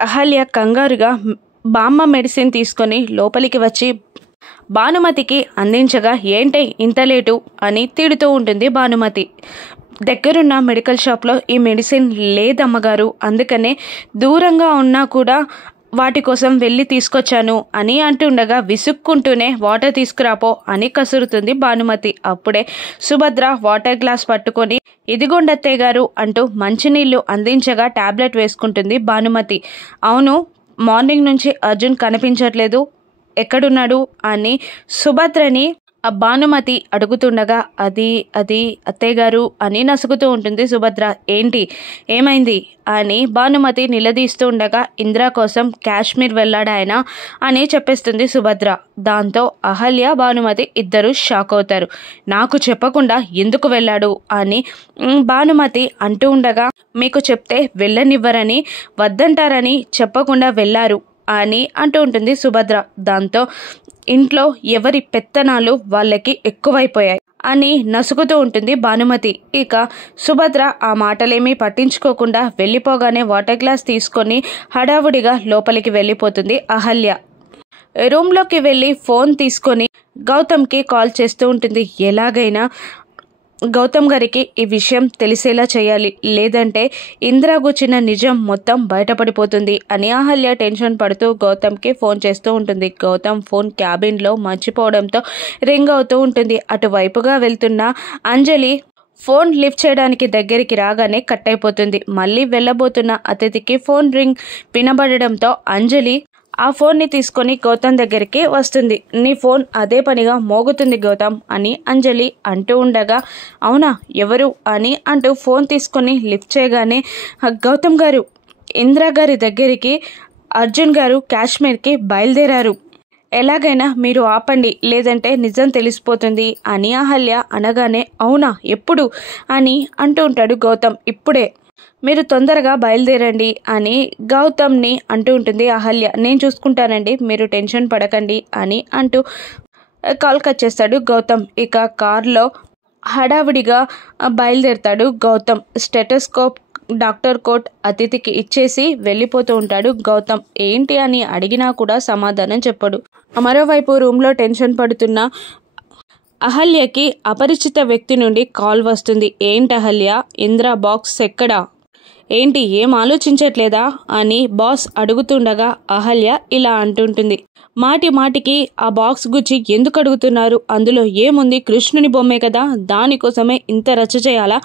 అహల్య కంగారుగా బామ్మ మెడిసిన్ తీసుకొని లోపలికి వచ్చి భానుమతికి అందించగా ఏంటి ఇంత లేటు అని తిడుతూ ఉంటుంది భానుమతి. దగ్గరున్న మెడికల్ షాప్లో ఈ మెడిసిన్ లేదమ్మగారు, అందుకనే దూరంగా ఉన్నా కూడా వాటి కోసం వెళ్ళి తీసుకొచ్చాను అని అంటుండగా విసుక్కుంటూనే వాటర్ తీసుకురాపో అని కసురుతుంది భానుమతి. అప్పుడే సుభద్ర వాటర్ గ్లాస్ పట్టుకొని ఇదిగోండత్తయ్య గారు అంటూ మంచినీళ్లు అందించగా టాబ్లెట్ వేసుకుంటుంది భానుమతి. అవును, మార్నింగ్ నుంచి అర్జున్ కనిపించట్లేదు, ఎక్కడున్నాడు అని సుభద్రని భానుమతి అడుగుతుండగా అది అత్తయ్య గారు అని నసుగుతూ ఉంటుంది సుభద్ర. ఏంటి, ఏమైంది అని భానుమతి నిలదీస్తూ ఉండగా ఇంద్ర కోసం కాశ్మీర్ వెళ్ళాడాయన అని చెప్పేస్తుంది సుభద్ర. దాంతో అహల్య భానుమతి ఇద్దరు షాక్ అవుతారు. నాకు చెప్పకుండా ఎందుకు వెళ్ళాడు అని భానుమతి అంటూ ఉండగా మీకు చెప్తే వెళ్ళనివ్వరని, వద్దంటారని చెప్పకుండా వెళ్ళారు అని అంటూ ఉంటుంది సుభద్ర. దాంతో ఇంట్లో ఎవరి పెత్తనాలు వాళ్ళకి ఎక్కువైపోయాయి అని నసుగుతూ ఉంటుంది భానుమతి. ఇక సుభద్ర ఆ మాటలేమీ పట్టించుకోకుండా వెళ్ళిపోగానే వాటర్ గ్లాస్ తీసుకొని హడావుడిగా లోపలికి వెళ్ళిపోతుంది అహల్య. రూమ్లోకి వెళ్ళి ఫోన్ తీసుకొని గౌతమ్కి కాల్ చేస్తూ ఉంటుంది. ఎలాగైనా గౌతమ్ గారికి ఈ విషయం తెలిసేలా చేయాలి, లేదంటే ఇంద్ర గుచ్చిన నిజం మొత్తం బయటపడిపోతుంది అని అహల్య టెన్షన్ పడుతూ గౌతమ్కి ఫోన్ చేస్తూ ఉంటుంది. గౌతమ్ ఫోన్ క్యాబిన్లో మర్చిపోవడంతో రింగ్ అవుతూ ఉంటుంది. అటువైపుగా వెళ్తున్న అంజలి ఫోన్ లిఫ్ట్ చేయడానికి దగ్గరికి రాగానే కట్ అయిపోతుంది. మళ్ళీ వెళ్ళబోతున్న అతిథికి ఫోన్ రింగ్ వినబడడంతో అంజలి ఆ ఫోన్ని తీసుకొని గౌతమ్ దగ్గరికి వస్తుంది. నీ ఫోన్ అదే పనిగా మోగుతుంది గౌతమ్ అని అంజలి అంటూ ఉండగా అవునా ఎవరు అని అంటూ ఫోన్ తీసుకొని లిఫ్ట్ చేయగానే గౌతమ్ గారు, ఇందిరా గారి దగ్గరికి అర్జున్ గారు కాశ్మీర్కి బయలుదేరారు, ఎలాగైనా మీరు ఆపండి, లేదంటే నిజం తెలిసిపోతుంది అని అహల్య అనగానే అవునా ఎప్పుడు అని అంటూ ఉంటాడు గౌతమ్. ఇప్పుడే, మీరు తొందరగా బయలుదేరండి అని గౌతమ్ని అంటూ ఉంటుంది అహల్య. నేను చూసుకుంటానండి, మీరు టెన్షన్ పడకండి అని అంటూ కాల్ కట్ చేస్తాడు గౌతమ్. ఇక కార్లో హడావిడిగా బయలుదేరుతాడు గౌతమ్. స్టెటోస్కోప్, డాక్టర్ కోట్ అతిథికి ఇచ్చేసి వెళ్ళిపోతూ ఉంటాడు గౌతమ్. ఏంటి అని అడిగినా కూడా సమాధానం చెప్పడు. మరోవైపు రూమ్లో టెన్షన్ పడుతున్న అహల్యకి అపరిచిత వ్యక్తి నుండి కాల్ వస్తుంది. ఏంటి అహల్య, ఇంద్ర బాక్స్ ఎక్కడా, ఏంటి ఏం ఆలోచించట్లేదా అని బాస్ అడుగుతుండగా అహల్య ఇలా అంటుంటుంది. మాటి మాటికి ఆ బాక్స్ గురించి ఎందుకు అడుగుతున్నారు, అందులో ఏముంది, కృష్ణుని బొమ్మే కదా, దానికోసమే ఇంత రచ్చ చేయాలా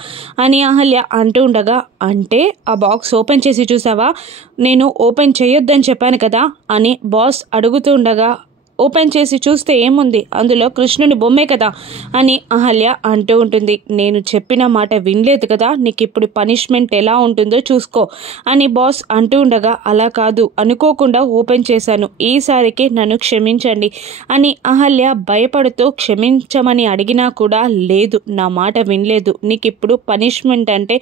అని అహల్య అంటూ ఉండగా అంటే ఆ బాక్స్ ఓపెన్ చేసి చూసావా, నేను ఓపెన్ చేయొద్దని చెప్పాను కదా అని బాస్ అడుగుతూ ఉండగా ఓపెన్ చేసి చూస్తే ఏముంది, అందులో కృష్ణుని బొమ్మే కదా అని అహల్య అంటూ ఉంటుంది. నేను చెప్పిన మాట వినలేదు కదా, నీకు ఇప్పుడు పనిష్మెంట్ ఎలా ఉంటుందో చూసుకో అని బాస్ అంటూ ఉండగా అలా కాదు, అనుకోకుండా ఓపెన్ చేశాను, ఈసారికి నన్ను క్షమించండి అని అహల్య భయపడుతూ క్షమించమని అడిగినా కూడా లేదు, నా మాట వినలేదు, నీకు ఇప్పుడు పనిష్మెంట్ అంటే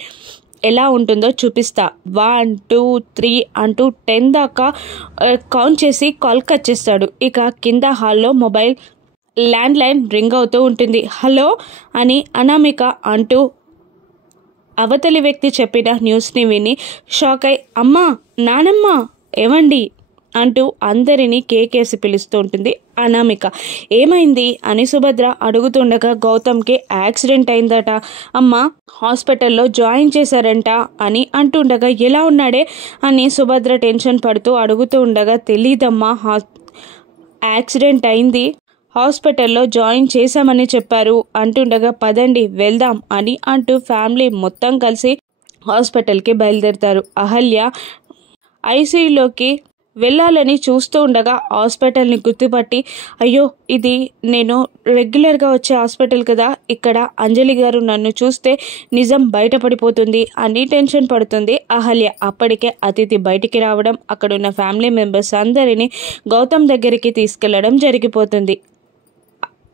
ఎలా ఉంటుందో చూపిస్తా, 1 2 3 అంటూ 10 దాకా కౌంట్ చేసి కాల్ కట్ చేస్తాడు. ఇక కింద హాల్లో మొబైల్ ల్యాండ్ లైన్ రింగ్ అవుతూ ఉంటుంది. హలో అని అనామిక అంటూ అవతలి వ్యక్తి చెప్పిన న్యూస్ని విని షాక్ అయి అమ్మా నానమ్మ ఏమండి అంటూ అందరినీ కేకేసి పిలుస్తూ ఉంటుంది అనామిక. ఏమైంది అని సుభద్ర అడుగుతుండగా గౌతమ్కి యాక్సిడెంట్ అయిందట అమ్మ, హాస్పిటల్లో జాయిన్ చేశారంట అని అంటుండగా ఎలా ఉన్నాడే అని సుభద్ర టెన్షన్ పడుతూ అడుగుతూ ఉండగా తెలీదమ్మా, యాక్సిడెంట్ అయింది, హాస్పిటల్లో జాయిన్ చేశామని చెప్పారు అంటుండగా పదండి వెళ్దాం అని అంటూ ఫ్యామిలీ మొత్తం కలిసి హాస్పిటల్కి బయలుదేరుతారు. అహల్య ఐసీయూలోకి వెళ్ళాలని చూస్తూ ఉండగా హాస్పిటల్ని గుర్తుపట్టి అయ్యో ఇది నేను రెగ్యులర్గా వచ్చే హాస్పిటల్ కదా, ఇక్కడ అంజలి గారు నన్ను చూస్తే నిజం బయటపడిపోతుంది అని టెన్షన్ పడుతుంది అహల్య. అప్పటికే అతిథి బయటికి రావడం, అక్కడున్న ఫ్యామిలీ మెంబర్స్ అందరినీ గౌతమ్ దగ్గరికి తీసుకెళ్లడం జరిగిపోతుంది.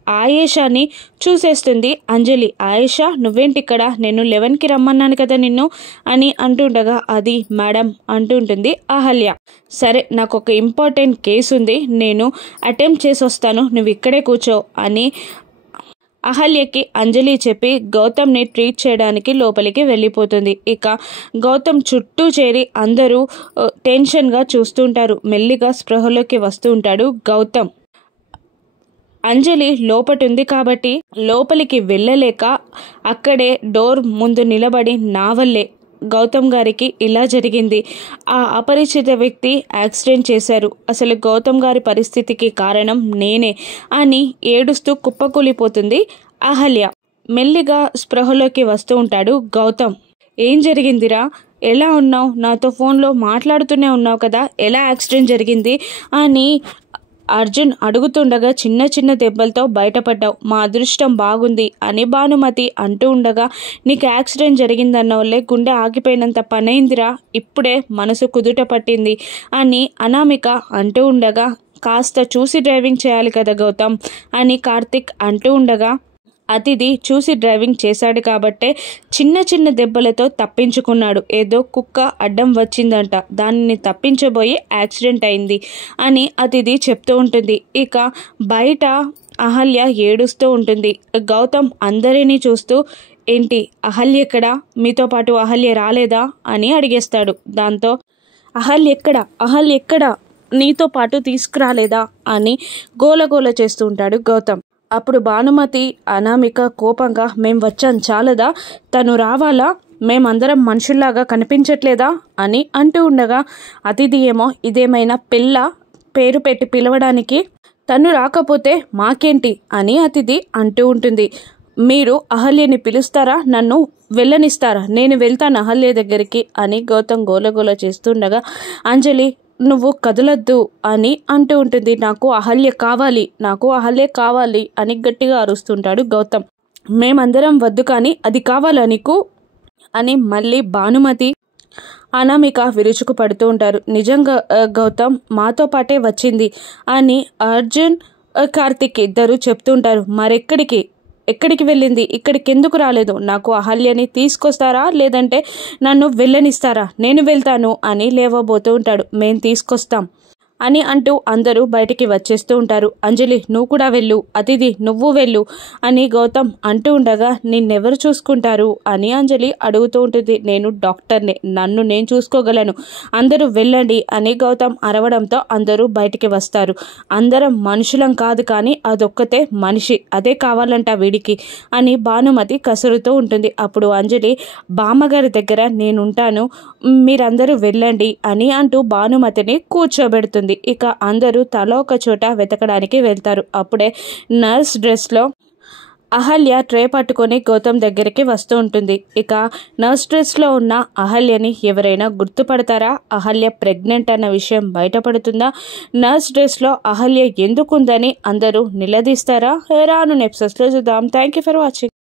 ఆయేషాని చూసేస్తుంది అంజలి. ఆయేషా నువ్వేంటి ఇక్కడ, నేను 11కి రమ్మన్నాను కదా నిన్ను అని అంటుండగా అది మేడం అంటుంటుంది అహల్య. సరే నాకు ఒక ఇంపార్టెంట్ కేసు ఉంది, నేను అటెంప్ట్ చేసి వస్తాను, నువ్వు ఇక్కడే కూర్చో అని అహల్యకి అంజలి చెప్పి గౌతమ్ని ట్రీట్ చేయడానికి లోపలికి వెళ్ళిపోతుంది. ఇక గౌతమ్ చుట్టూ చేరి అందరూ టెన్షన్గా చూస్తుంటారు. మెల్లిగా స్పృహలోకి వస్తూ ఉంటాడు గౌతమ్. అంజలి లోపటుంది కాబట్టి లోపలికి వెళ్ళలేక అక్కడే డోర్ ముందు నిలబడి నా వల్లే గౌతమ్ గారికి ఇలా జరిగింది, ఆ అపరిచిత వ్యక్తి యాక్సిడెంట్ చేశారు, అసలు గౌతమ్ గారి పరిస్థితికి కారణం నేనే అని ఏడుస్తూ కుప్పకూలిపోతుంది అహల్య. మెల్లిగా స్పృహలోకి వస్తూ ఉంటాడు గౌతమ్. ఏం జరిగిందిరా, ఎలా ఉన్నావు, నాతో ఫోన్లో మాట్లాడుతూనే ఉన్నావు కదా, ఎలా యాక్సిడెంట్ జరిగింది అని అర్జున్ అడుగుతుండగా చిన్న చిన్న దెబ్బలతో బయటపడ్డావు, మా అదృష్టం బాగుంది అని భానుమతి అంటూ ఉండగా నీకు యాక్సిడెంట్ జరిగిందన్న వాళ్ళే గుండె ఆగిపోయినంత పనైందిరా, ఇప్పుడే మనసు కుదుట పట్టింది అని అనామిక అంటూ ఉండగా కాస్త చూసి డ్రైవింగ్ చేయాలి కదా గౌతమ్ అని కార్తిక్ అంటూ ఉండగా అతిథి చూసి డ్రైవింగ్ చేశాడు కాబట్టే చిన్న చిన్న దెబ్బలతో తప్పించుకున్నాడు, ఏదో కుక్క అడ్డం వచ్చిందంట దానిని తప్పించబోయి యాక్సిడెంట్ అయింది అని అతిథి చెప్తూ ఉంటుంది. ఇక బయట అహల్య ఏడుస్తూ ఉంటుంది. గౌతమ్ అందరినీ చూస్తూ ఏంటి అహల్య ఎక్కడా, మీతో పాటు అహల్య రాలేదా అని అడిగేస్తాడు. దాంతో అహల్య ఎక్కడా నీతో పాటు తీసుకురాలేదా అని గోలగోల చేస్తూ ఉంటాడు గౌతమ్. అప్పుడు భానుమతి అనామిక కోపంగా మేం వచ్చాం చాలదా, తను రావాలా, మేమందరం మనుషుల్లాగా కనిపించట్లేదా అని అంటూ ఉండగా అతిథి ఏమో ఇదేమైనా పిల్ల పేరు పెట్టి పిలవడానికి, తను రాకపోతే మాకేంటి అని అతిథి అంటూ ఉంటుంది. మీరు అహల్యని పిలుస్తారా, నన్ను వెళ్ళనిస్తారా, నేను వెళ్తాను అహల్య దగ్గరికి అని గౌతమ్ గోలగోల చేస్తుండగా అంజలి నువ్వు కదలొద్దు అని అంటూ ఉంటుంది. నాకు అహల్య కావాలి అని గట్టిగా అరుస్తుంటాడు గౌతమ్. మేమందరం వద్దు కానీ అది కావాలా నీకు అని మళ్ళీ భానుమతి అనామిక విరుచుకు పడుతూ ఉంటారు. నిజంగా గౌతమ్ మాతో పాటే వచ్చింది అని అర్జున్ కార్తిక్ ఇద్దరు చెప్తుంటారు. ఎక్కడికి వెళ్ళింది, ఇక్కడికి ఎందుకు రాలేదు, నాకు అహల్యని తీసుకొస్తారా లేదంటే నన్ను వెళ్ళనిస్తారా, నేను వెళ్తాను అని లేవబోతూ ఉంటాడు. మేం తీసుకొస్తాం అని అంటూ అందరూ బయటికి వచ్చేస్తూ ఉంటారు. అంజలి నువ్వు కూడా వెళ్ళు, అతిథి నువ్వు వెళ్ళు అని గౌతమ్ అంటూ ఉండగా నిన్నెవరు చూసుకుంటారు అని అంజలి అడుగుతూ ఉంటుంది. నేను డాక్టర్ని, నన్ను నేను చూసుకోగలను, అందరూ వెళ్ళండి అని గౌతమ్ అరవడంతో అందరూ బయటికి వస్తారు. అందరం మనుషులం కాదు కానీ అదొక్కతే మనిషి, అదే కావాలంట వీడికి అని భానుమతి కసురుతూ ఉంటుంది. అప్పుడు అంజలి బామ్మగారి దగ్గర నేనుంటాను, మీరందరూ వెళ్ళండి అని అంటూ భానుమతిని కూర్చోబెడుతుంది. ఇక అందరూ తల ఒక చోట వెతకడానికి వెళ్తారు. అప్పుడే నర్స్ డ్రెస్లో అహల్య ట్రే పట్టుకొని గౌతమ్ దగ్గరికి వస్తూ ఉంటుంది. ఇక నర్స్ డ్రెస్లో ఉన్న అహల్యని ఎవరైనా గుర్తుపడతారా, అహల్య ప్రెగ్నెంట్ అన్న విషయం బయటపడుతుందా, నర్స్ డ్రెస్లో అహల్య ఎందుకుందని అందరూ నిలదీస్తారా, రాను ఎపిసోడ్స్లో చూద్దాం. Thank you for watching.